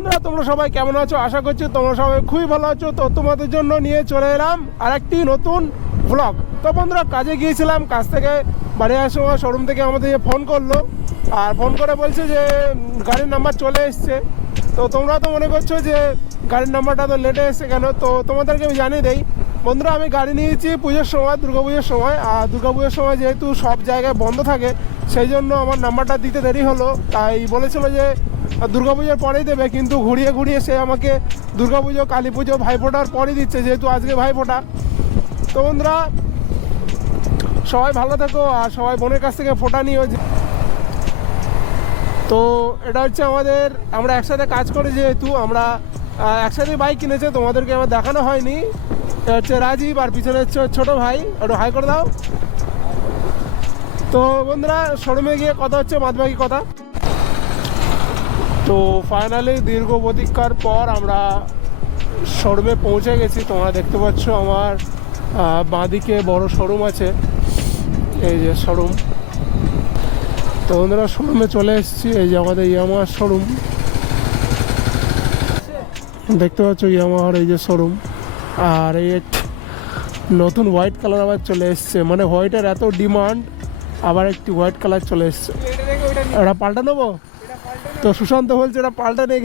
বন্ধুরা, তোমরা সবাই কেমন আছো? আশা করছি তোমরা সবাই খুবই ভালো আছো। তো তোমাদের জন্য নিয়ে চলে এলাম আর একটি নতুন ব্লগ তো বন্ধুরা, কাজে গিয়েছিলাম, কাজ থেকে বাড়ি আসার সময় শোরুম থেকে আমাদের ফোন করল, আর ফোন করে বলছে যে, গাড়ির নাম্বার চলে এসছে। তো তোমরা তো মনে করছ যে, গাড়ির নাম্বারটা তো লেটে এসছে কেন? তো তোমাদেরকে আমি জানিয়ে দেই, বন্ধুরা, আমি গাড়ি নিয়েছি পুজোর সময়, দুর্গা পুজোর সময়। আর দুর্গা পুজোর সময় যেহেতু সব জায়গায় বন্ধ থাকে, সেই জন্য আমার নাম্বারটা দিতে দেরি হলো। তাই বলেছিল যে দুর্গা পুজোর পরেই দেবে, কিন্তু ঘুরিয়ে ঘুরিয়ে সে আমাকে দুর্গা পুজো, কালী পুজো, ভাইফোঁটার পরেই দিচ্ছে, যেহেতু আজকে ভাইফোঁটা। তো বন্ধুরা, সবাই ভালো থাকো আর সবাই বোনের কাছ থেকে ফোটা নিও। তো এটা হচ্ছে আমাদের, আমরা একসাথে কাজ করি যেহেতু, আমরা একসাথে বাইক কিনেছে, তোমাদেরকে আমার দেখানো হয়নি। এটা হচ্ছে রাজীব আর পিছনে হচ্ছে ছোটো ভাই, একটু হাই করে দাও। তো বন্ধুরা শোরুমে গিয়ে কথা হচ্ছে, বাদবাকি কথা। তো ফাইনালি দীর্ঘ প্রতীক্ষার পর আমরা শোরুমে পৌঁছে গেছি। তোমরা দেখতে পাচ্ছ আমার বাঁদিকে বড় শোরুম আছে। এই যে শোরুম। তো বন্ধুরা, শোরুমে চলে এসেছি। এই যে আমাদের ইয়ামাহার শোরুম। দেখতে পাচ্ছ ইয়ামাহার এই যে শোরুম। আর এই নতুন হোয়াইট কালার আবার চলে এসছে। মানে হোয়াইটের এত ডিমান্ড আবার একটি হোয়াইট কালার চলে এসছে। ওটা পাল্টা নেব তো সুশান্ত বলছে এটা পাল্টা নেই।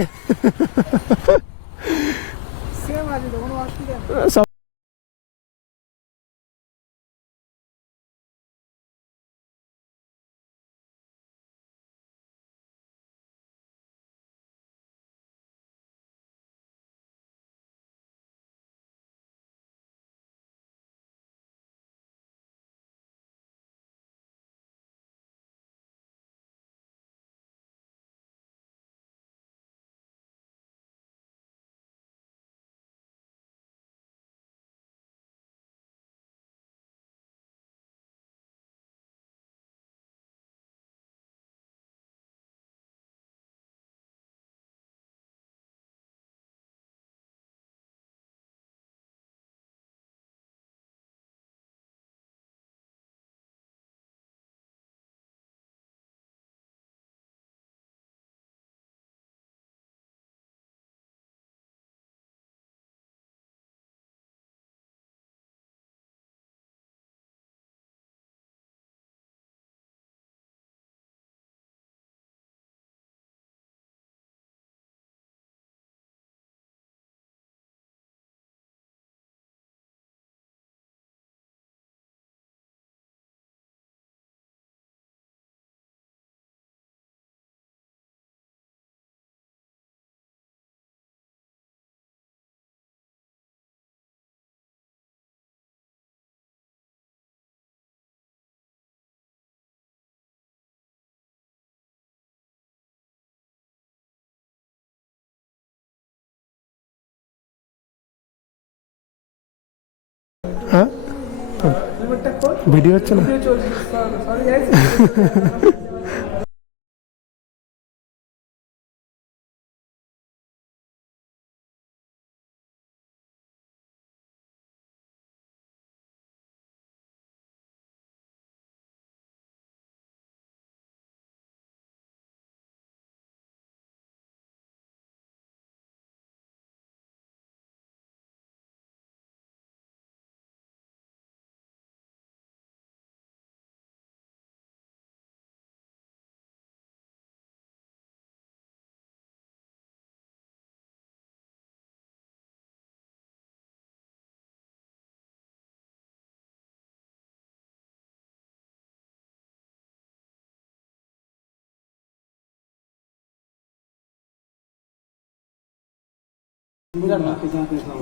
হ্যাঁ ভিডিও হচ্ছে না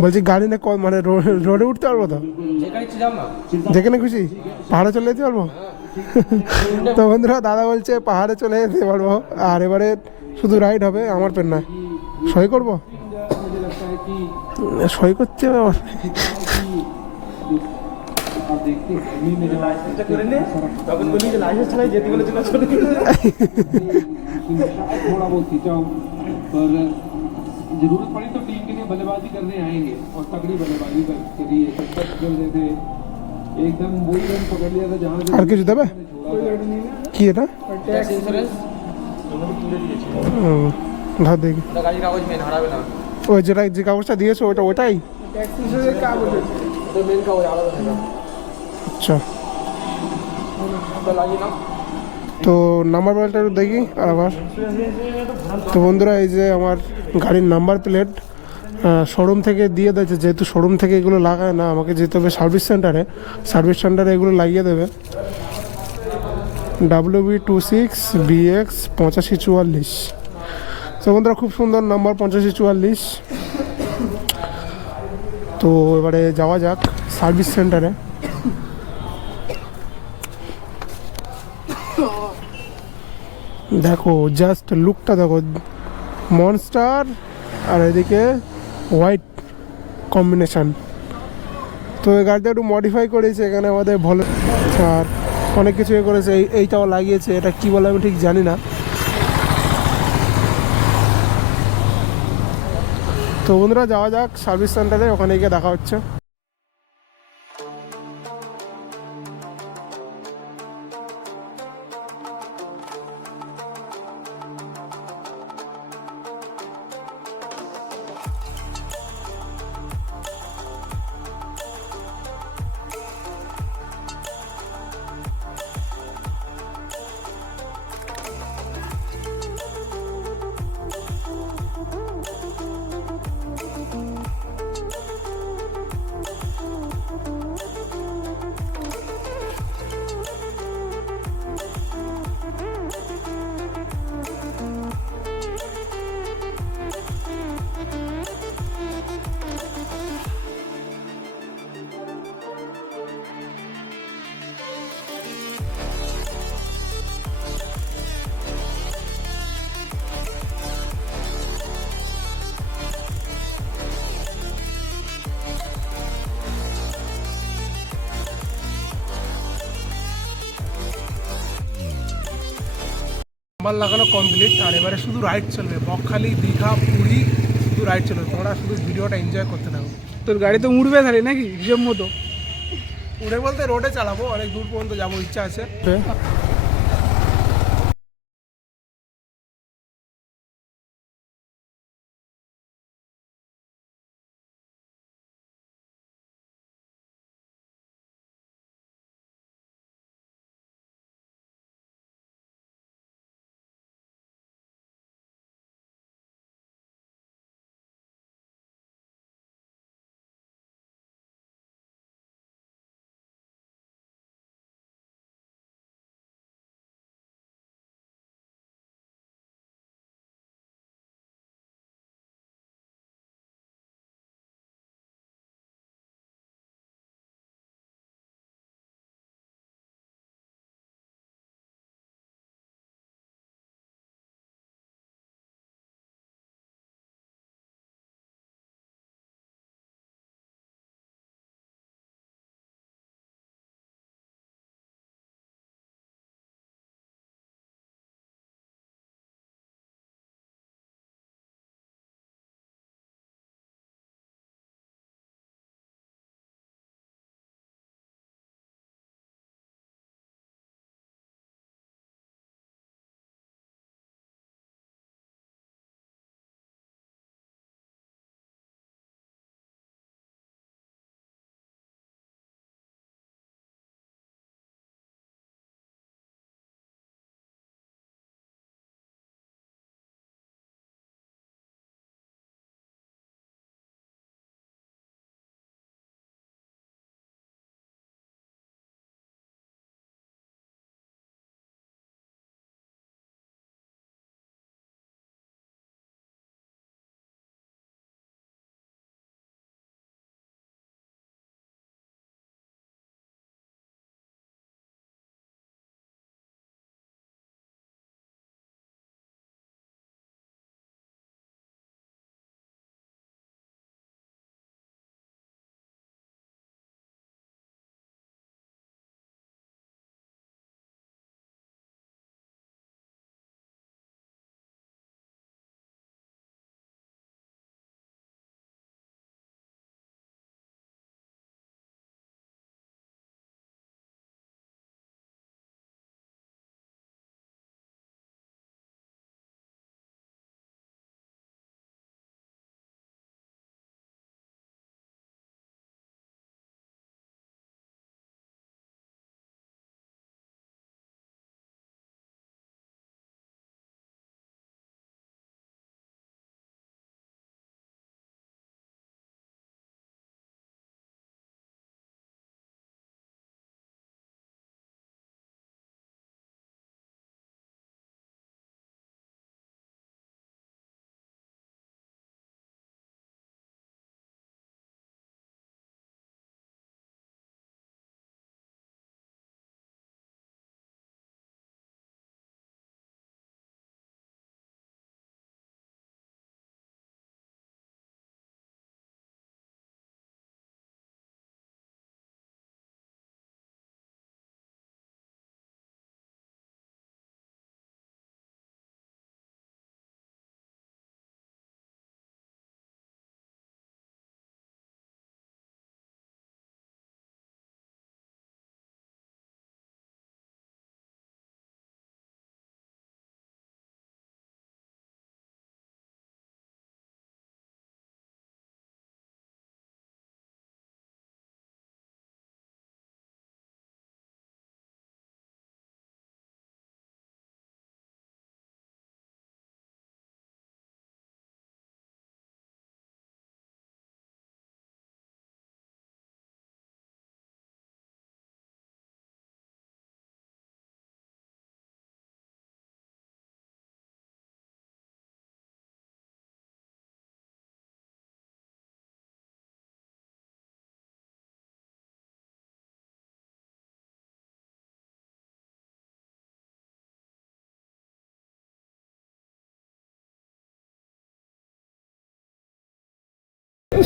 বলছি গাড়ি না ক- মানে রো- রোডে উঠতে পারবো তো যেখানে খুশি পাহাড়ে চলে যেতে পারবো তো বন্ধুরা দাদা বলছে পাহাড়ে চলে যেতে পারবো আর এবারে শুধু রাইড হবে আমার পেন না সই করবো সই করতে হবে আমার थोड़ा बहुत खिंचाओ पर जरूरत पड़ी तो टीम के लिए बल्लेबाजी करने आएंगे और तगड़ी बल्लेबाजी कर करिए शतक कर देते एकदम वही रन पकड़ लिया था जहाँ আর কিছু দেবে কি এটা ও, ধর দেখি ওটা গাড়ির কাগজ মেন হারাবে না ওই যেটা যে কাগজটা দিয়েছো ওটা ওটাই ওটা মেন কাগজ আলাদা থাকে আচ্ছা ওটা লাগিয়ে নাও তো নাম্বার প্লেটটা একটু দেখি আর আবার তো বন্ধুরা এই যে আমার গাড়ির নাম্বার প্লেট শোরুম থেকে দিয়ে দিয়েছে যেহেতু শোরুম থেকে এগুলো লাগায় না, আমাকে যেতে হবে সার্ভিস সেন্টারে সার্ভিস সেন্টারে এগুলো লাগিয়ে দেবে। W B two six B X পঁচাশি চুয়াল্লিশ। তো বন্ধুরা, খুব সুন্দর নাম্বার পঁচাশি চুয়াল্লিশ। তো এবারে যাওয়া যাক সার্ভিস সেন্টারে দেখো জাস্ট লুকটা দেখো। মনস্টার আর এদিকে হোয়াইট কম্বিনেশান তো এই গাড়িটা একটু মডিফাই করেছে, এখানে আমাদের ভালো আর অনেক কিছু করেছে, এই, এইটাও লাগিয়েছে, এটা কি বলে আমি ঠিক জানি না। তো বন্ধুরা, যাওয়া যাক সার্ভিস সেন্টারে ওখানে গিয়ে দেখা হচ্ছে। নাম্বার লাগানো কমপ্লিট আর এবারে শুধু রাইড চলবে। বকখালি দীঘা পুরী শুধু রাইড চলবে। তোমরা শুধু ভিডিওটা এনজয় করতে থাকো। তোর গাড়ি তো উড়বে তাহলে নাকি? হিসেব মতো। উড়ে বলতে রোডে চালাবো অনেক দূর পর্যন্ত যাব ইচ্ছা আছে।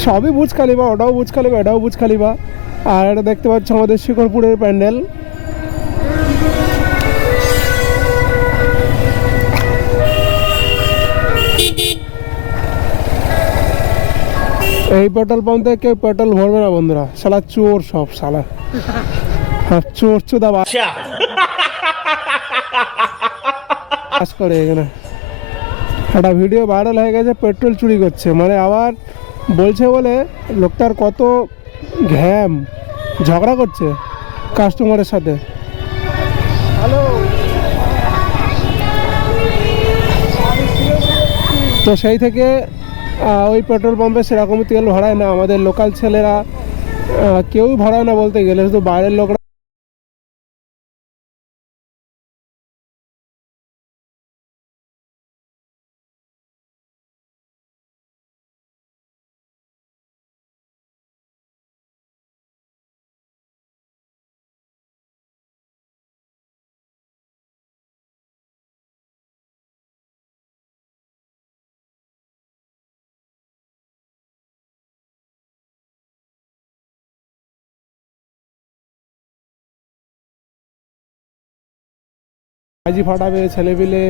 সবই বুজ খালিবা ওটাও বুজ খালিবা এটাও বুজ খালিবা আর এটা দেখতে পাচ্ছ আমাদের শিকরপুরের প্যান্ডেল। এই পেট্রোল পাম্প থেকে কেউ পেট্রোল ভরবে না বন্ধুরা। শালা চোর সব শালা। চোর চোদা বাস করে এখানে। একটা ভিডিও ভাইরাল হয়ে গেছে পেট্রোল চুরি করছে। মানে আবার বলছে বলে লোকটার কত ঘ্যাম, ঝগড়া করছে কাস্টমারের সাথে। তো সেই থেকে ওই পেট্রোল পাম্পে সেরকম তেল ভরায় না। আমাদের লোকাল ছেলেরা কেউ কেউই ভরায় না বলতে গেলে, শুধু বাইরের লোকরা বাজি ফাটাবে ছেলেপিলে,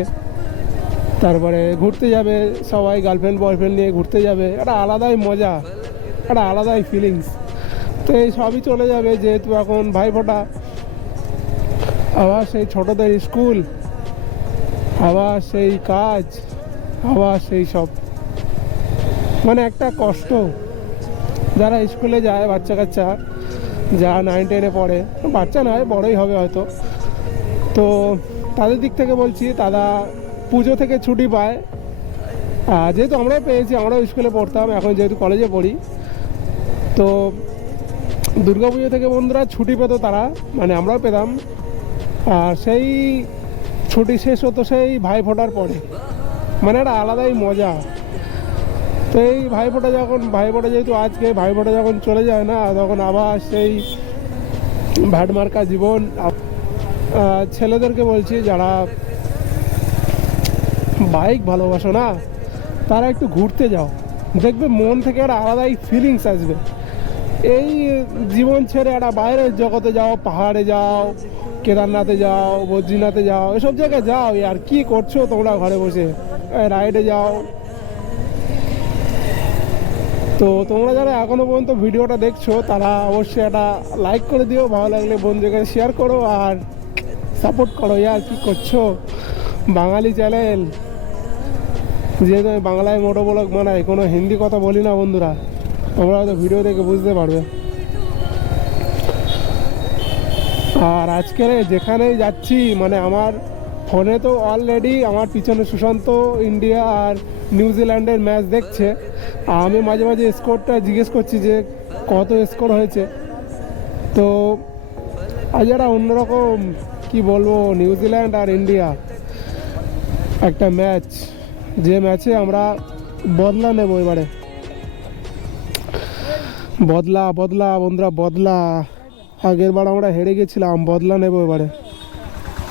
তারপরে ঘুরতে যাবে সবাই গার্লফ্রেন্ড বয়ফ্রেন্ড নিয়ে ঘুরতে যাবে। একটা আলাদাই মজা, একটা আলাদাই ফিলিংস তো এই সবই চলে যাবে যেহেতু এখন ভাই ফোটা। আবার সেই ছোটদের স্কুল আবার সেই কাজ, আবার সেই সব। মানে একটা কষ্ট। যারা স্কুলে যায়, বাচ্চা কাচ্চা যা নাইন টেনে পড়ে, বাচ্চা নয়, বড়ই হবে হয়তো। তো তাদের দিক থেকে বলছি তারা পুজো থেকে ছুটি পায়। যেহেতু আমরাও পেয়েছি আমরাও স্কুলে পড়তাম এখন যেহেতু কলেজে পড়ি। তো পুজো থেকে বন্ধুরা ছুটি পেতো তারা মানে আমরাও পেতাম। আর সেই ছুটি শেষ হতো সেই ভাই ফোটার পরে। মানে একটা আলাদাই মজা। তো এই ভাই ফোটা যখন ভাই ফোটা যেহেতু আজকে ভাই ফোটা যখন চলে যায় না তখন আবার সেই ভ্যাটমার্কা জীবন আপ- আহ, ছেলেদেরকে বলছি, যারা বাইক ভালোবাসো না, তারা একটু ঘুরতে যাও। দেখবে মন থেকে একটা আলাদাই ফিলিংস আসবে। এই জীবন ছেড়ে একটা বাইরের জগতে যাও, পাহাড়ে যাও, কেদারনাথে যাও, বদ্রীনাথে যাও, এসব জায়গায় যাও আর কি করছ তোমরা ঘরে বসে? রাইডে যাও। তো তোমরা যারা এখনও পর্যন্ত ভিডিওটা দেখছ, তারা অবশ্যই একটা লাইক করে দিও, ভালো লাগলে বন্ধুকে শেয়ার করো, আর সাপোর্ট করো, ইয়ার কি করছ? বাঙালি চ্যানেল। যেহেতু আমি বাংলায় মোটো ব্লগ বানাই কোনো হিন্দি কথা বলি না বন্ধুরা। তোমরা হয়তো ভিডিও দেখে বুঝতে পারবে। আর আজকে যেখানেই যাচ্ছি মানে আমার ফোনে তো অলরেডি আমার পিছনে সুশান্ত ইন্ডিয়া আর নিউজিল্যান্ডের ম্যাচ দেখছে। আমি মাঝে মাঝে স্কোরটা জিজ্ঞেস করছি যে, কত স্কোর হয়েছে? তো আজ একটা অন্যরকম কি বলব নিউজিল্যান্ড আর ইন্ডিয়া একটা ম্যাচ যে ম্যাচে আমরা বদলা নেব এবারে। বদলা বদলা বন্ধুরা, বদলা। আগের বার আমরা হেরে গেছিলাম, বদলা নেব এবারে।